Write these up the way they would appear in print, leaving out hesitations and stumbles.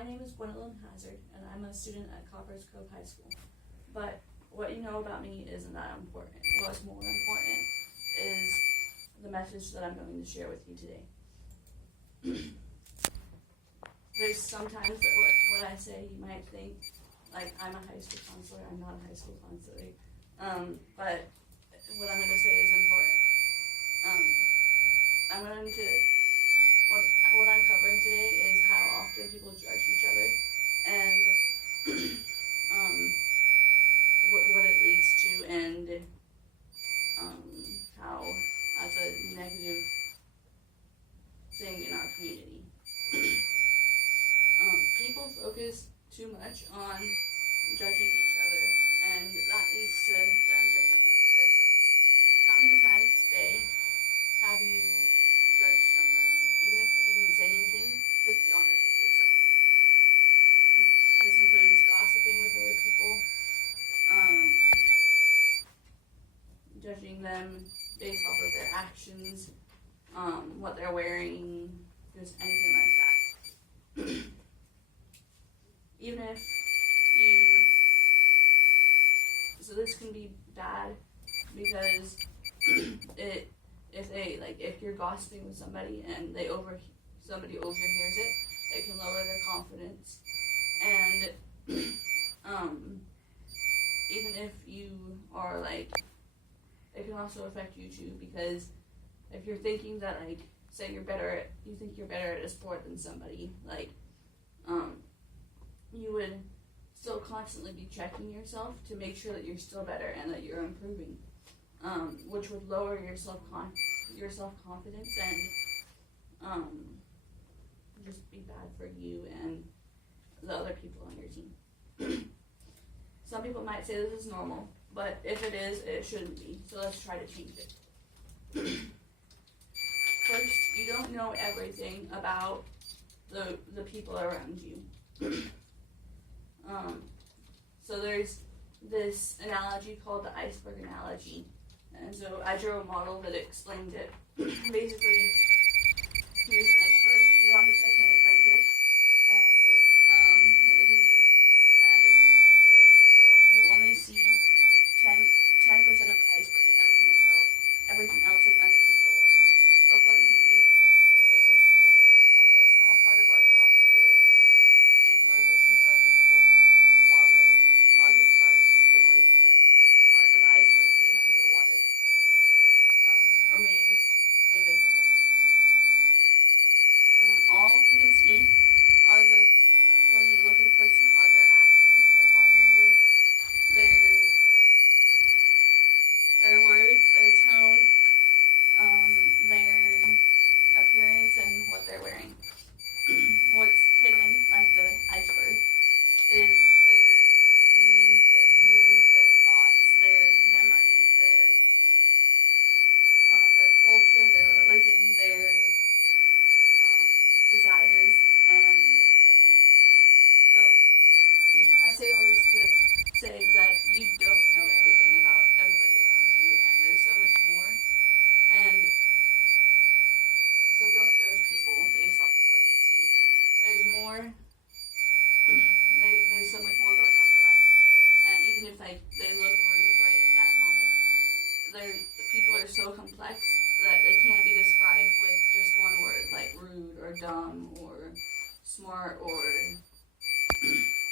My name is Gwendolyn Hazard, and I'm a student at Coppers Cove High School. But what you know about me isn't that important. What's more important is the message that I'm going to share with you today. There's sometimes that what I say you might think, like, I'm a high school counselor. I'm not a high school counselor. But what I'm going to say is important. What I'm covering today is how often people judge each other and what it leads to, and how that's a negative thing in our community. People focus too much on judging each other, and that leads to them judging themselves. How many times today have you judged somebody? Even if you didn't say anything, just be honest with yourself. This includes gossiping with other people, judging them based off of their actions, what they're wearing, just anything like that. Even if so this can be bad because if you're gossiping with somebody and somebody overhears it, it can lower their confidence. And even if you are it can also affect you too, because if you're thinking that say you think you're better at a sport than somebody, you would still constantly be checking yourself to make sure that you're still better and that you're improving, which would lower your self-confidence and just be bad for you and the other people on your team. Some people might say this is normal, but if it is, it shouldn't be. So let's try to change it. First, you don't know everything about the people around you. So there's this analogy called the iceberg analogy. And so I drew a model that explained it. Basically, here's an iceberg. You're on the Titanic right here. And this is you. And this is an iceberg. So you only see 10% of the iceberg, and everything else is underneath the water. According to unit business school, only a small part of our thoughts, feelings, and motivations are visible, while the largest part, similar to the part of the iceberg hidden underwater, remains invisible. All you can see are when you look at a person, are their actions, their body language, their words, their tone, their appearance, and what they're wearing. What's hidden, like the iceberg, is their opinions, their fears, their thoughts, their memories, their culture, their religion, their desires, and their home life. So I say all this to say that you don't know everything about everybody around you, and there's so much more. And so don't judge people based off of what you see. There's more. There's so much more going on in their life. And even if they look rude right at that moment, the people are so complex that they can't be described with just one word, like rude or dumb or smart or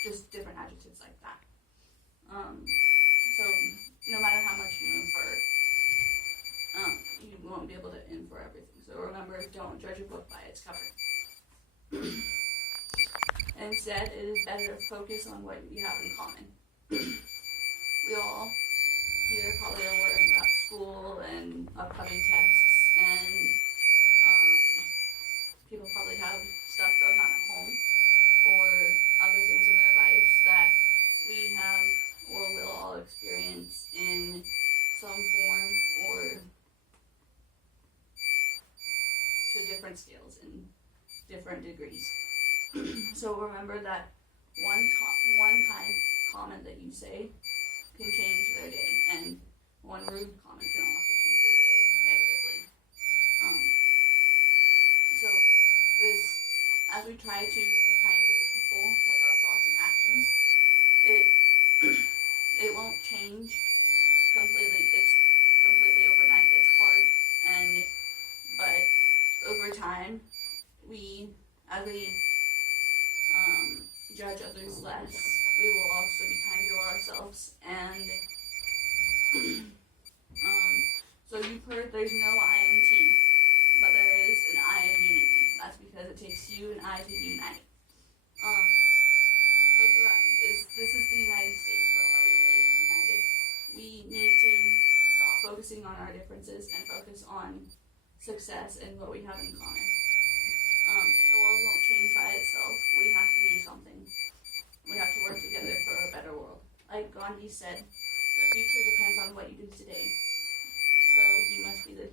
just different adjectives like that. So no matter how much you infer, you won't be able to infer everything. So remember, don't judge a book by its cover. Instead, it is better to focus on what you have in common. We all here probably are worrying about school and upcoming tests, and people probably have stuff going on at home or other things in their lives that we have or will all experience in some form or to different scales and different degrees. So remember that one kind comment that you say can change their day, and one rude comment can also change their day negatively. So as we try to be kind to people as we judge others less, we will also be kind to ourselves. And so you've heard there's no I in team, but there is an I in unity. That's because it takes you and I to unite. Look around. This is the United States, but are we really united? We need to stop focusing on our differences and focus on success and what we have in common. The world won't change by itself. We have to do something. We have to work together for a better world. Like Gandhi said, the future depends on what you do today. So you must be the